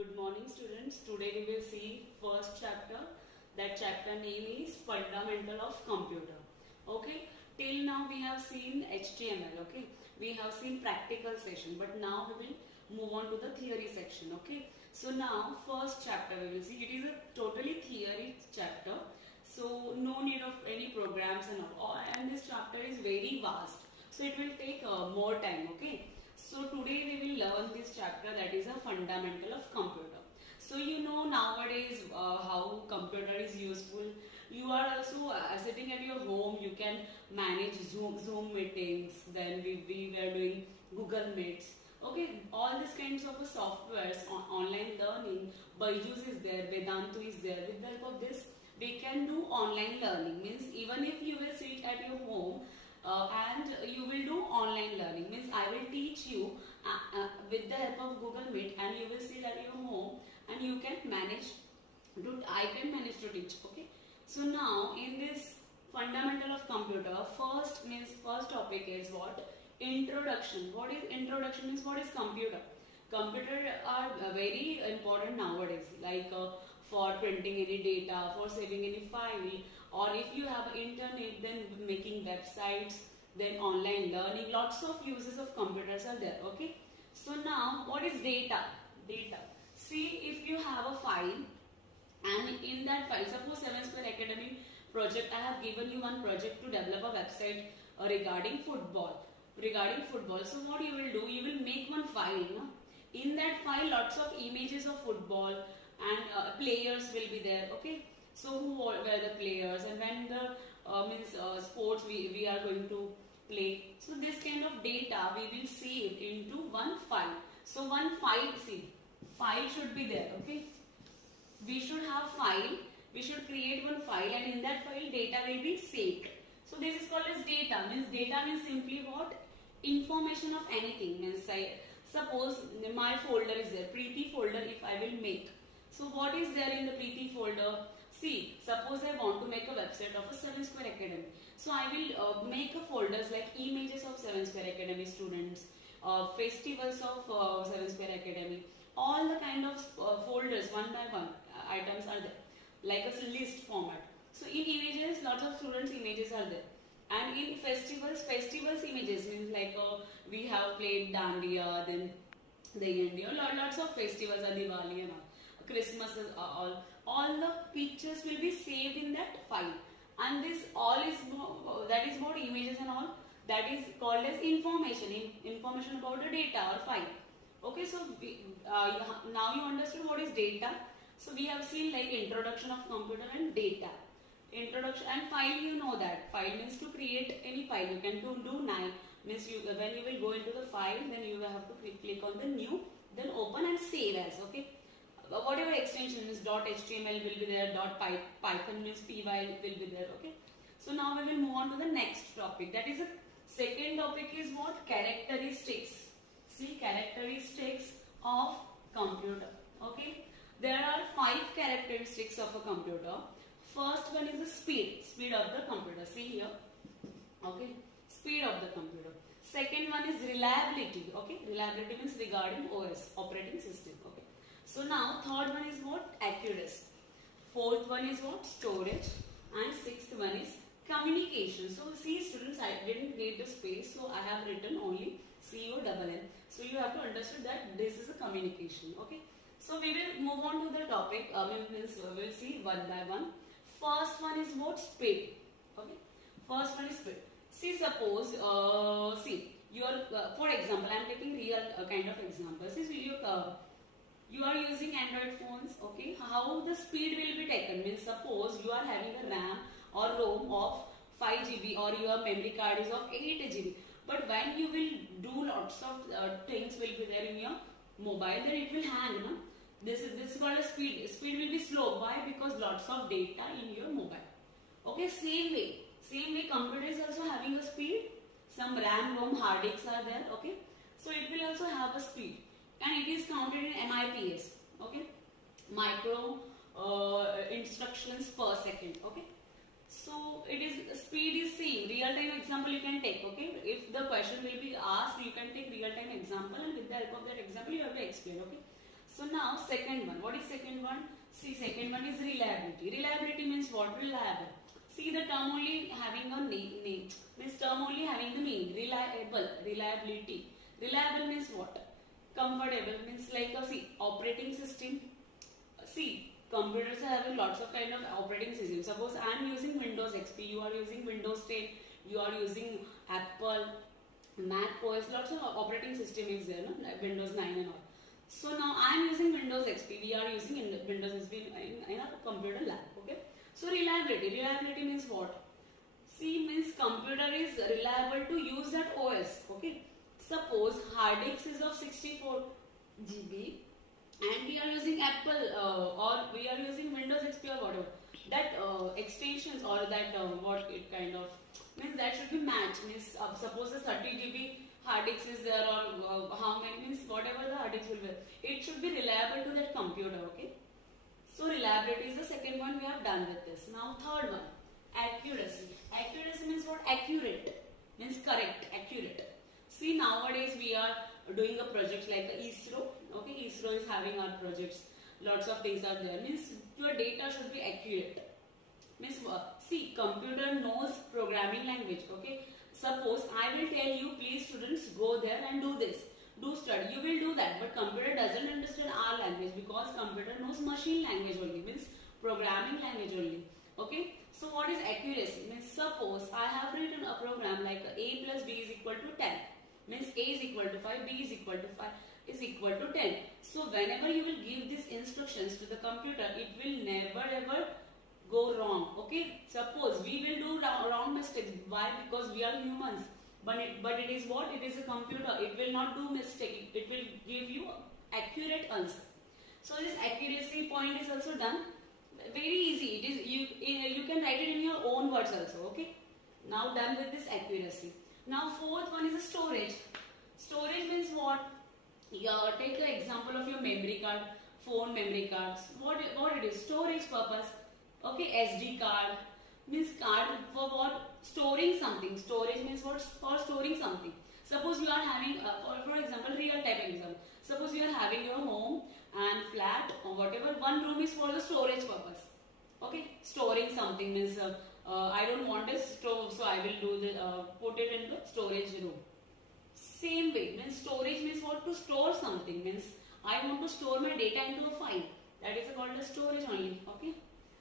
Good morning students. Today we will see first chapter. That chapter name is Fundamental of Computer. Okay. Till now we have seen HTML. Okay. We have seen practical session, but now we will move on to the theory section. Okay. So now first chapter we will see. It is a totally theory chapter. So no need of any programs and all. And this chapter is very vast. So it will take more time. Okay. So today we will learn this chapter, that is a fundamental of computer. So you know nowadays how computer is useful. You are also sitting at your home, you can manage Zoom meetings, then we were doing Google Meets. Okay, all these kinds of softwares, online learning, Byju's is there, Vedantu is there. With the help of this, we can do online learning. Means even if you will sit at your home, and you will do online learning, means I will teach you with the help of Google Meet, and you will sit at your home and you can manage I can manage to teach. Okay, so now in this fundamental of computer, first topic is what? Introduction. What is introduction? Means what is computer? Computer are very important nowadays, like for printing any data, for saving any file, or if you have internet, then making websites, then online learning. Lots of uses of computers are there. Okay, so now what is data? See, if you have a file, and in that file, suppose 7 Square Academy project, I have given you one project to develop a website regarding football. So what you will do, you will make one file. No? In that file, lots of images of football and players will be there. Okay, so who were the players, and when the sports we are going to play. So this kind of data we will save into one file. So one file, see, file should be there. Okay, we should have file, we should create one file, and in that file data will be saved. So this is called as data. Data means simply what? Information of anything. Means suppose my folder is there, Preeti folder, if I will make. So what is there in the Preeti folder? See, suppose I want to make a website of a 7 Square Academy. So I will make a folders like images of 7 Square Academy students, festivals of 7 Square Academy. All the kind of folders, one by one items are there, like a list format. So in images, lots of students' images are there. And in festivals images means like we have played Dandiya, then the India, lots of festivals are Diwali and all. Christmas, all the pictures will be saved in that file, and this all is that is about images and all, that is called as information about the data or file. Okay, so now you understood what is data. So we have seen like introduction of computer and data. Introduction and file, you know that file means to create any file. You can do nine, means when you will go into the file, then you will have to click on the new, then open and save as. Okay, whatever extension means .html will be there, .python means py will be there. Okay, so now we will move on to the next topic. That is a second topic is what? Characteristics. See, characteristics of computer. Okay, there are 5 characteristics of a computer. First one is the speed of the computer. See here. Okay, speed of the computer. Second one is reliability. Okay, reliability means regarding OS, operating system. Okay, so now third one is what? Accuracy. Fourth one is what? Storage. And sixth one is communication. So see students, I didn't need the space, so I have written only CONN. So you have to understand that this is a communication. Okay, so we will move on to the topic. We will see one by one. First one is what? Speed. Okay, first one is speed. See, suppose see your for example, I am taking real kind of examples. See, you are using Android phones. Okay, how the speed will be taken? Means suppose you are having a RAM or ROM of 5 GB, or your memory card is of 8 GB. But when you will do lots of things will be there in your mobile, then it will hang. No? This is called a speed. Speed will be slow. Why? Because lots of data in your mobile. Okay, same way computer is also having a speed. Some RAM, ROM, hard disks are there. Okay, so it will also have a speed, and it is counted in MIPS. Okay, micro instructions per second. Okay, so it is speed is same. Real time example you can take. Okay, if the question will be asked, you can take real time example, and with the help of that example you have to explain. Okay. So now second one. What is second one? See, second one is reliability. Reliability means what? Reliable. See, the term only having a name. This term only having the meaning. Reliable. Reliability. Reliable means what? Comfortable means like a operating system. See, computers are having lots of kind of operating systems. Suppose I am using Windows XP, you are using Windows 10, you are using Apple, Mac OS, lots of operating system is there, no? Like Windows 9 and all. So now I am using Windows XP, we are using Windows XP in a computer lab, okay? So reliability. Reliability means what? See, means computer is reliable to use that OS, okay? Suppose hard disk is of 64 GB and we are using Apple or we are using Windows XP or whatever, that extensions or that what it kind of means, that should be matched. Means suppose the 30 GB hard disk is there, or how many, means whatever the hard disk will be, it should be reliable to that computer, okay? So reliability is the second one, we have done with this. Now third one, accuracy. Accuracy means what? Accurate means correct, accurate. See, nowadays we are doing a project like ISRO. Okay, ISRO is having our projects. Lots of things are there. Means your data should be accurate. Means see, computer knows programming language. Okay, suppose I will tell you, please students go there and do this, do study. You will do that, but computer doesn't understand our language because computer knows machine language only. Means programming language only. Okay. So what is accuracy? Means suppose I have written a program like a plus b is equal to 10. Means a is equal to 5, b is equal to 5 is equal to 10. So whenever you will give these instructions to the computer, it will never ever go wrong. Okay. Suppose we will do wrong mistakes. Why? Because we are humans. But it is what? It is a computer. It will not do mistake. It will give you accurate answer. So this accuracy point is also done. Very easy. It is you can write it in your own words also. Okay. Now done with this accuracy. Now fourth one is a storage. Storage means what? Take the example of your memory card, phone memory cards. What it is? Storage purpose. Okay, SD card means card for what? Storing something. Storage means what? For storing something. Suppose you are having, for example, real type example. Suppose you are having your home and flat or whatever. One room is for the storage purpose. Okay, storing something means I don't want a stove, so I will do the put it in the storage room. Same way, means storage means what? To store something, means I want to store my data into a file. That is called as storage only. Okay.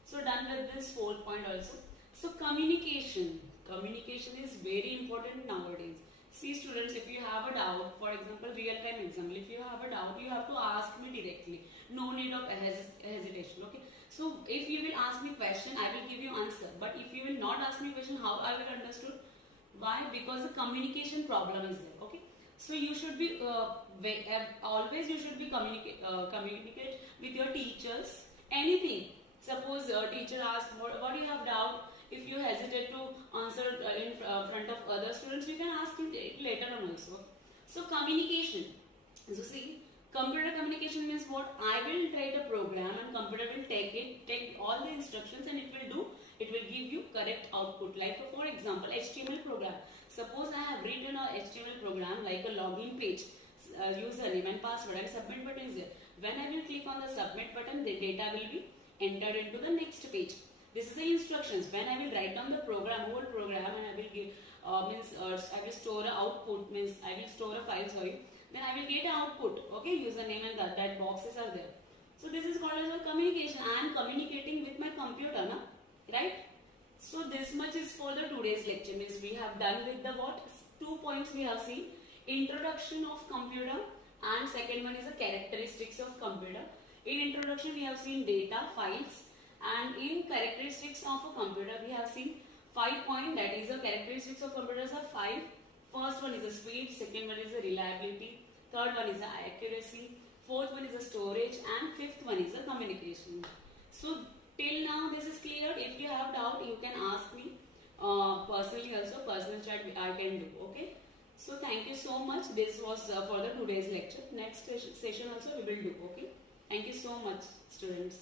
So done with this fourth point also. So communication. Communication is very important nowadays. See students, if you have a doubt, for example, real time example, if you have a doubt, you have to ask me directly. No need of hesitation. Okay. So if you will ask me question, I will give you answer. But if you will not ask me question, how I will understood? Why? Because the communication problem is there. Okay. So you should be always you should be communicate with your teachers. Anything. Suppose a teacher asks what do you have doubt. If you hesitate to answer in front of other students, you can ask him later on also. So communication. So see, computer communication means what? I will write a program and computer will take all the instructions and it will give you correct output. Like for example, HTML program. Suppose I have written a HTML program like a login page, username and password, and submit button is there. When I will click on the submit button, the data will be entered into the next page. This is the instructions. When I will write down the program, whole program, and I will give I will store a output, means I will store a file, sorry. Then I will get an output. Okay, username and that boxes are there. So this is called as a communication. I am communicating with my computer, na? Right? So this much is for the today's lecture. Means we have done with the what? 2 points we have seen. Introduction of computer, and second one is the characteristics of computer. In introduction we have seen data, files, and in characteristics of a computer we have seen 5 points. That is the characteristics of computers are 5. First one is the speed, second one is the reliability, third one is the accuracy, fourth one is the storage, and fifth one is the communication. So till now this is clear. If you have doubt, you can ask me personally also. Personal chat I can do. Okay. So thank you so much. This was for the today's lecture. Next session also we will do. Okay. Thank you so much, students.